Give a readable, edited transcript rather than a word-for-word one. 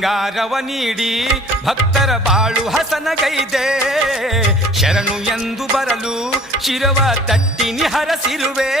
ಬಂಗಾರವ ನೀಡಿ ಭಕ್ತರ ಬಾಳು ಹಸನಗೈದೆ. ಶರಣು ಎಂದು ಬರಲು ಶಿರವ ತಟ್ಟಿನಿ ಹರಸಿರುವೆ.